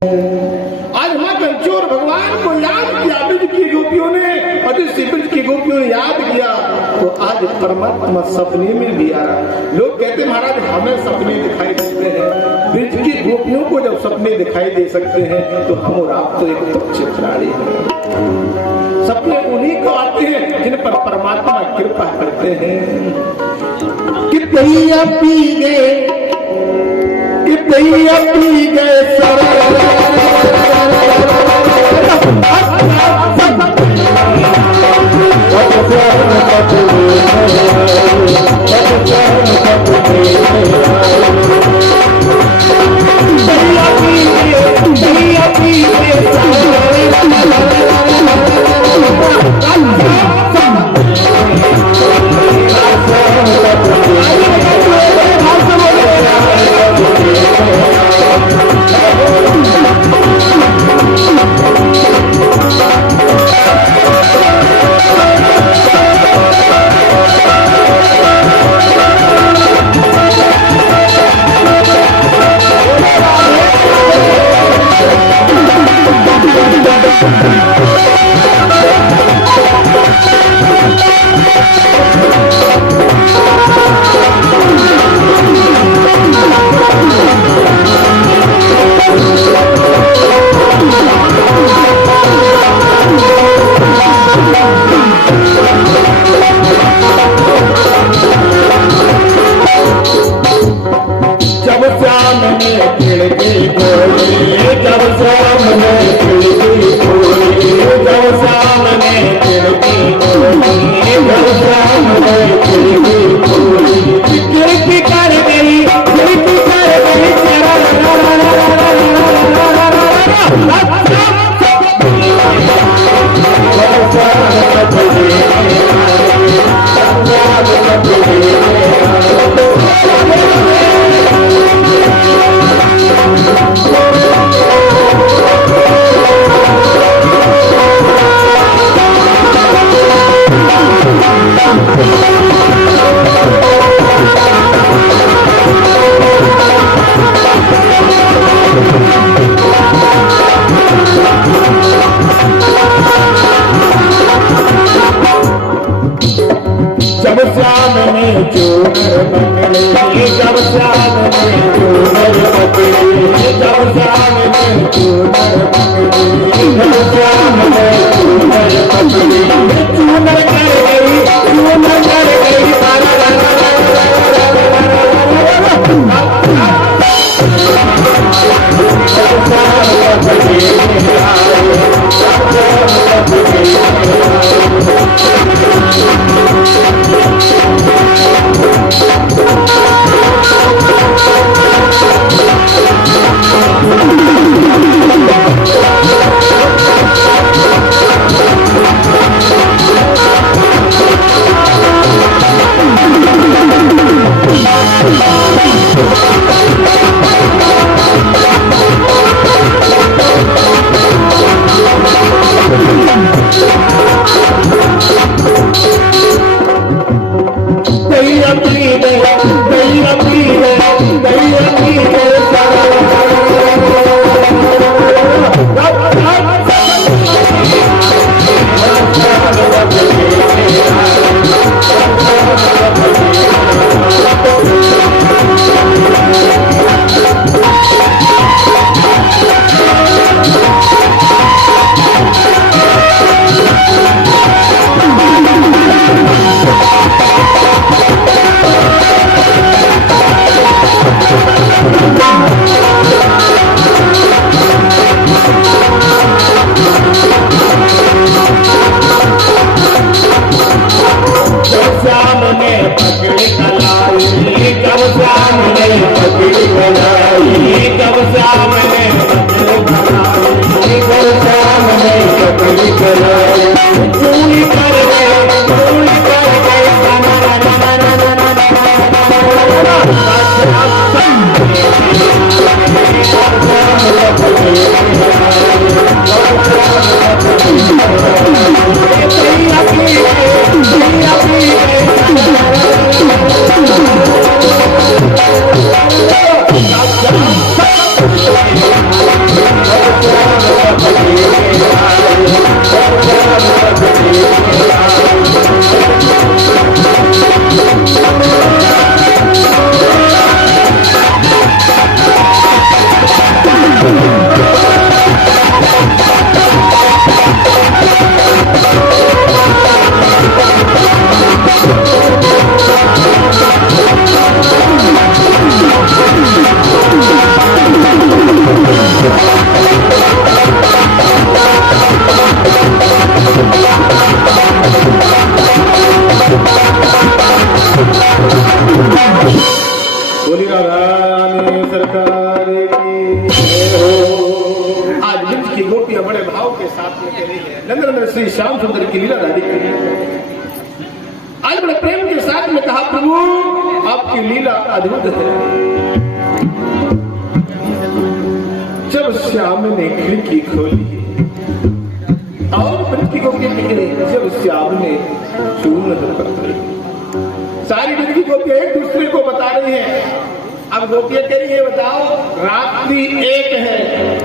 आज मां कंचोर भगवान को याद किया, ब्रज की गोपियों ने, अति ब्रज की गोपियों ने याद किया, तो आज परमात्मा सपने में भी आ रहा। लोग कहते महाराज हमें सपने दिखाई देते हैं, ब्रज की गोपियों को जब सपने दिखाई दे सकते हैं तो हम और आप तो एक तुच्छ प्राणी हैं। सपने उन्हीं को आते हैं जिन पर परमात्मा कृपा करते हैं। कितैया पी गए, कितैया पी गए बोली रानी सरकार की हो। आज ब्रज की गोपियां बड़े भाव के साथ में कह रही है, नंदन श्री श्याम सुंदर की लीला रानी की आज बड़े प्रेम के साथ में कहा, प्रभु आपकी लीला अद्भुत है। जब श्याम ने खिड़की खोली और ब्रज की गोपियां निकले, जब श्याम ने चूर्ण पकड़ी, सारी ब्रज की गोपियां एक दूसरे को बता रही हैं। अब गोपियां कह रही है, बताओ रात भी एक है,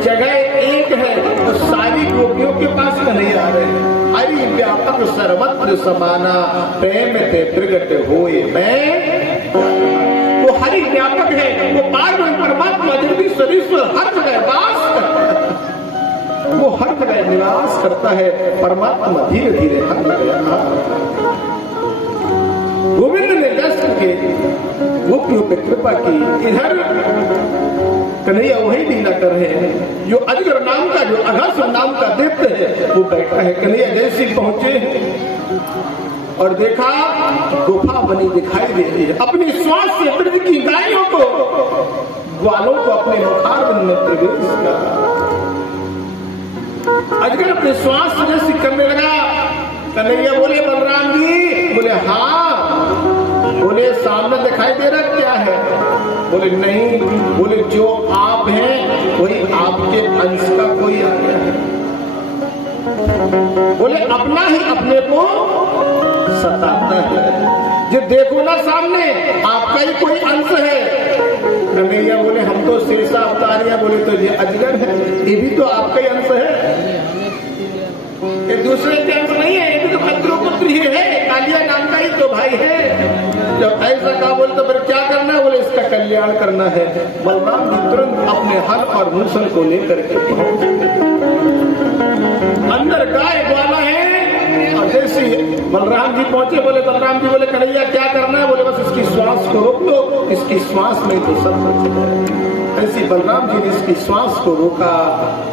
जगह एक है, तो सारी गोपियों के पास नहीं आ रहे। हरि व्यापक सर्वत्र समाना, प्रेम ते प्रगट होए मैं। वो हरि व्यापक है, वो पारब्रह्म परमात्मा जगदीश सदीश्वर हर जगह वास करता है, वो हर जगह निवास करता है। परमात्मा धीरे धीरे हर जगह। गोविंद ने दर्शन के गोपियों पे कृपा की। इधर कन्हैया वही लीला कर रहे हैं जो अजगर नाम का, जो अघासुर नाम का दैत्य है, वो बैठा है। कन्हैया जैसे पहुंचे और देखा गुफा बनी दिखाई दे रही है। अपनी श्वास से ब्रज की गायों को, ग्वालों को अपने मुखारविंद में प्रवेश करा। अजगर अपने श्वास से जैसे करने लगा। कन्हैया बोले, बलराम जी? बोले हाँ। बोले सामने दिखाई दे रहा क्या है? बोले नहीं। बोले जो आप हैं वही आपके अंश का कोई आ गया है। बोले अपना ही अपने को सताता है। जो देखो ना सामने आपका ही कोई अंश है। कन्हैया बोले हम तो शेषा अवतारिया। बोले तो ये अजगर है, ये भी तो आपका ही अंश है, एक दूसरे के अंश नहीं है, ये भी तो पुत्र ही है, कालिया नाम का ही तो भाई है। जब ऐसा कहा बोले तो फिर क्या करना है? बोले इसका कल्याण करना है। बलराम जी तुरंत अपने हल और मूसल को लेकर के अंदर गाय ग्वाला है। और जैसे बलराम जी पहुंचे, बोले बलराम जी बोले कन्हैया क्या करना है? बोले बस इसकी श्वास को रोक लो, इसकी श्वास में तो सब कुछ। ऐसी बलराम जी ने इसकी श्वास को रोका।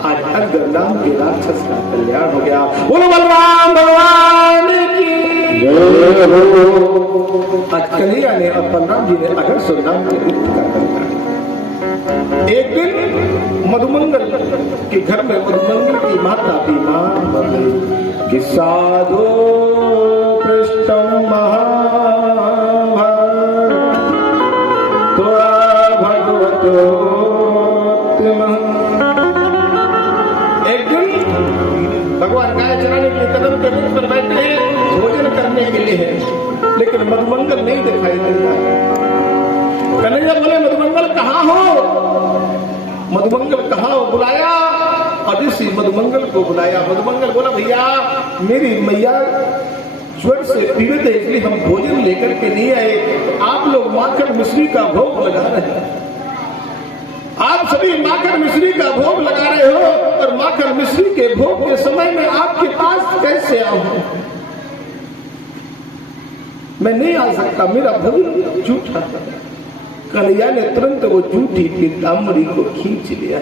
आज अजगर नाम के राक्षस का कल्याण हो गया। बोलो बलराम भगवान की जय हो। आज कन्हैया ने और बलराम जी ने अघासुर नाम के रूप का कल्याण। एक दिन मधुमंगल के घर में मधुमंगल की माता बीमार हो गई कि साधो पृष्ठम महाभार त्वा भगवतो। एक दिन भगवान गाय चराने के लिए कदम के बीच पर बैठे हैं, भोजन करने के लिए है, लेकिन मधुमंगल नहीं दिखाई देता। कन्हैया बोले मधुमंगल कहाँ हो? मधुमंगल कहाँ हो? बुलाया और इसी मधुमंगल को बुलाया। मधुमंगल बोला भैया मेरी मैया ज्वर से पीड़ित है, इसलिए हम भोजन लेकर के नहीं आए। आप लोग माखन मिश्री का भोग लगा रहे हैं, आप सभी माखन मिश्री का भोग लगा रहे हो, और माखन मिश्री के भोग के समय में आपके पास कैसे आऊं? मैं नहीं आ सकता, मेरा भोजन झूठा है। कन्हैया ने तुरंत वो झूठी पीताम्बरी को खींच लिया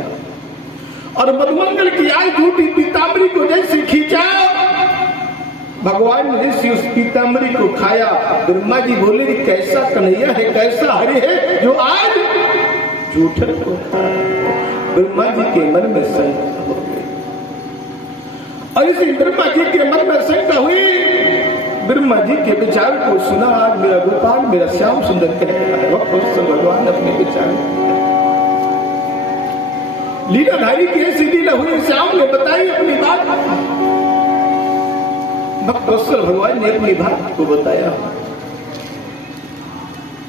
और मधुमंगल की आई झूठी पीताम्बरी को जैसे खींचा, भगवान ने जैसे उस पीताम्बरी को खाया। ब्रह्मा जी बोले कि कैसा कन्हैया है, कैसा हरि है जो आज झूठन को। ब्रह्मा जी के मन में शंका हो गई और इसी ब्रह्मा जी के मन में शंका हुई। ब्रह्मा जी के विचार को सुना। आज मेरा गोपाल, मेरा श्याम सुंदर कहता है, भगवान अपने विचार लीलाधारी की ऐसी लीला हुई। श्याम ने बताई अपनी बात, भक्तवत्सल भगवान ने अपनी बात को बताया।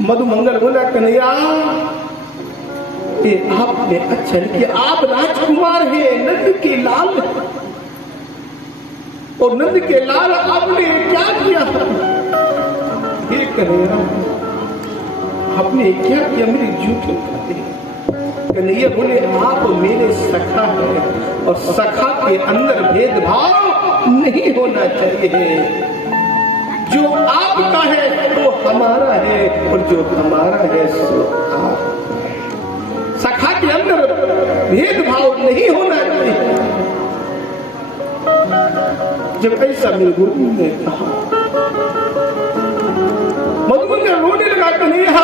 मधुमंगल बोला कन्हैया आपने अच्छा किया, आप राजकुमार हैं, नंद के लाल, और नंद के लाल आपने क्या किया? ये कन्हैया आपने क्या किया? मेरी झूठ खाते कन्हैया बोले आप मेरे सखा हैं और सखा के अंदर भेदभाव नहीं होना चाहिए। जो आपका है वो हमारा है और जो हमारा है सो आप। सखा के अंदर भेदभाव नहीं होना चाहिए। जब ऐसा मेरे गुरु ने कहा, मधुमंगल रोने लगा, कन्हैया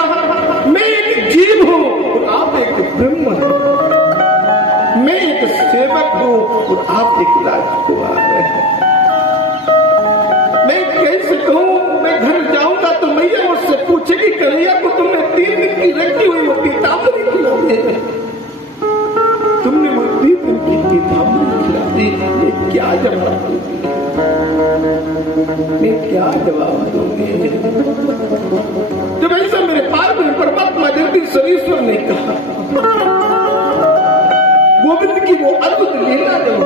मैं एक जीव हूं और आप एक ब्रह्म हैं। मैं एक सेवक हूं और आप एक राजकुमार हैं। मैं कैसे कहूं, मैं घर जाऊंगा तो मैया मुझसे पूछेगी, कन्हैया को तुमने 3 दिन की रखी हुई वो पीताम्बरी खिला दी, तुमने वो 3 दिन की पीताम्बरी खिला दी, मैं क्या जवाब दूंगी? मैं क्या जवाब दूंगी? जब ऐसा मेरे पार में परमात्मा जगदीश्वरीश्वर ने कहा, गोविंद की वो अद्भुत लीला जब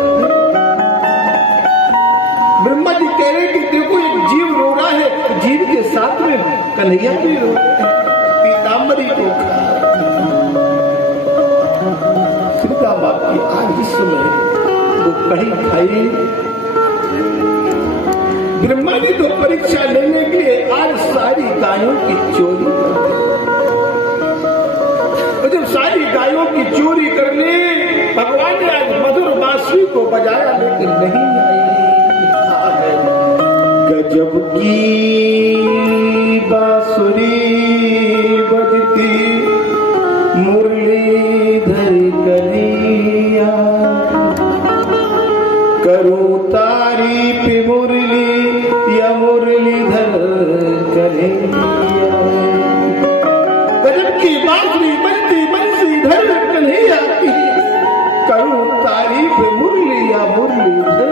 ब्रह्मा जी कह रहे कि देखो एक जीव रो रहा है, तो जीव के साथ में कन्हैया भी रो रहे हैं, पीताम्बरी को खा। सीता माँ की आज इस समय वो कहीं खाई। ब्रह्मा जी तो परीक्षा लेने के लिए आज सारी गायों की चोरी कर ली। और जब सारी गायों की चोरी कर ली, भगवान ने आज मधुर बांसुरी को बजाया लेकिन नहीं आई। गजब की बांसुरी बजती मुरलीधर कन्हैया, करूं तारीफ मुरली या मुरलीधर कन्हैया। गजब की बांसुरी बजती बंसीधर कन्हैया की, करूं तारीफ मुरली या मुरलीधर।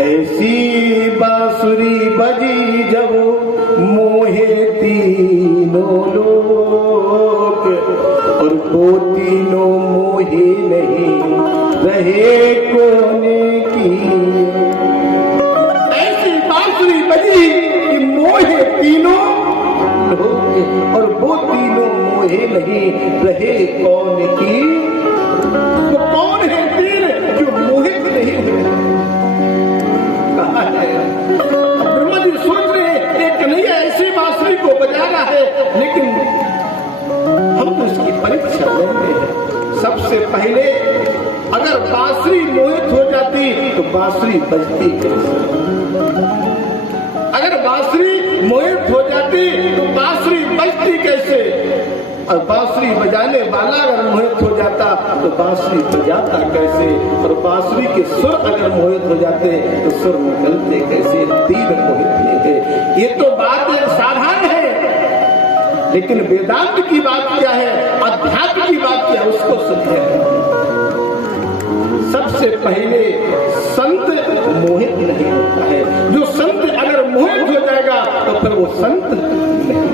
ऐसी बांसुरी बजी जब मोहे तीनों लोग, और वो तीनों मोहे नहीं रहे कोने की। ऐसी बांसुरी बजी कि मोहे तीनों लोग और वो तीनों मोहे नहीं रहे कौन की। तो कौन है तीन जो मोहित नहीं हुए? ब्रह्मा जी सोच रहे हैं कन्हैया ऐसी बांसुरी को बजाना है, लेकिन हम तो इसकी परीक्षा लेंगे। सबसे पहले अगर बांसुरी मोहित हो जाती तो बांसुरी बजती कैसे? अगर बांसुरी मोहित हो जाती तो बांसुरी बजती कैसे? और बांसुरी बजाने वाला अगर मोहित हो जाता तो बांसुरी बजाता कैसे? और बांसुरी के सुर अगर मोहित हो जाते तो सुर निकलते कैसे? तीन मोहित नहीं थे। ये तो बात साधारण है, लेकिन वेदांत की बात क्या है, अध्यात्म की बात क्या है, उसको समझे। सबसे पहले संत मोहित नहीं होता है। जो संत अगर मोहित हो जाएगा तो फिर वो संत नहीं।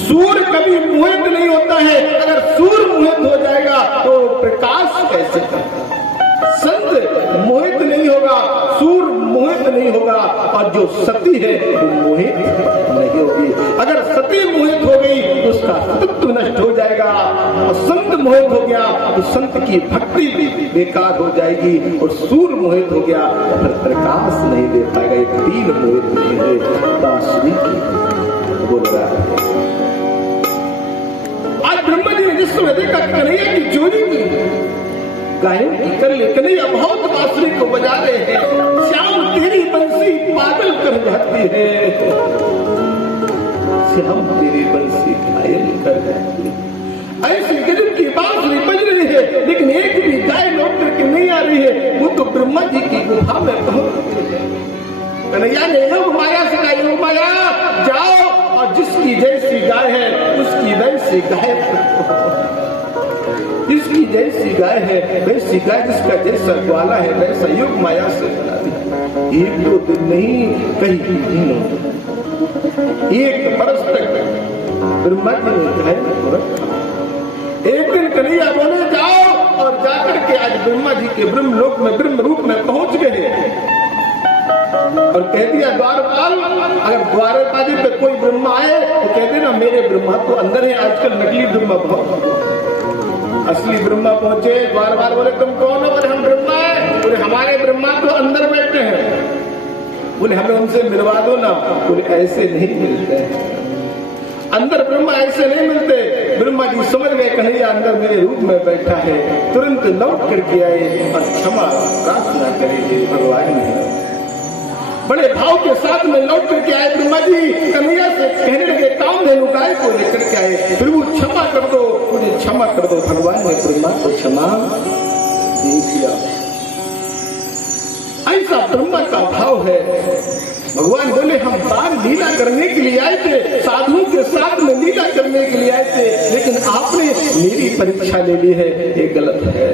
सूर्य कभी मोहित नहीं होता है, अगर सूर्य मोहित हो जाएगा तो प्रकाश कैसे करता? संत मोहित नहीं होगा, सूर्य मोहित नहीं होगा, और जो सती है वो मोहित नहीं होगी। अगर सती मोहित हो गई तो उसका सत्व नष्ट हो जाएगा, और संत मोहित हो गया तो संत की भक्ति भी बेकार हो जाएगी, और सूर्य मोहित हो गया तो फिर प्रकाश नहीं दे पाएगा। ये तीन मोहित नहीं है बांसुरी की बोल रहा है। आज ब्रह्मा जी ने जिस समय देखा कन्हैया की चोरी की, गायों की कर ले, कन्हैया बहुत बांसुरी को बजा रहे हैं, श्याम तेरी बंसी पागल कर जाती है, श्याम तेरी बंसी घायल कर जाती है। ऐसी गजब की बांसुरी बज रही है, लेकिन एक भी गाय लौट करके नहीं आ रही है। वो तो ब्रह्मा जी की गुफा में पहुंच गई है। कन्हैया ने योग माया से कहा, योग माया जाओ और जिसकी जैसी गाय है उसकी वैसी गाय, जिसकी जैसी गाय है वैसी गाय, जिसका जैसा ग्वाला है वैसा योग माया से बना दिया। एक दो दिन नहीं, कई महीनों, एक बरस तक ब्रह्मा जी ने गाय को रखा। एक दिन कन्हैया बोले जाओ, और जाकर के आज ब्रह्मा जी के ब्रह्म लोक में ब्रह्म रूप में पहुंच गए। और कह दिया द्वारपाल, अगर द्वारपाल पे कोई ब्रह्मा आए तो कहते ना मेरे ब्रह्मा तो अंदर है। आजकल नकली ब्रह्मा बहुत, असली ब्रह्मा पहुंचे। द्वारपाल बोले तुम कौन हो? बोले हम ब्रह्मा है। बोले हमारे ब्रह्मा तो अंदर बैठे हैं। बोले हमें उनसे मिलवा दो ना। बोले ऐसे नहीं मिलते, अंदर ब्रह्मा ऐसे नहीं मिलते। ब्रह्मा जी समझ गए कन्हैया अंदर मेरे रूप में बैठा है, तुरंत लौट करके आए और क्षमा प्रार्थना करेंगे भगवान ने। बड़े भाव के साथ में लौट करके आए ब्रह्मा जी, कन्हैया से कहने लगे कामधेनु गाय को लेकर के आए, प्रभु क्षमा कर दो, मुझे क्षमा कर दो। भगवान ने ब्रह्मा को क्षमा दे दिया। ऐसा ब्रह्मा का भाव है। भगवान बोले हम बाल लीला करने के लिए आए थे, साधुओं के साथ में लीला करने के लिए आए थे, लेकिन आपने मेरी परीक्षा ले ली है, ये गलत है।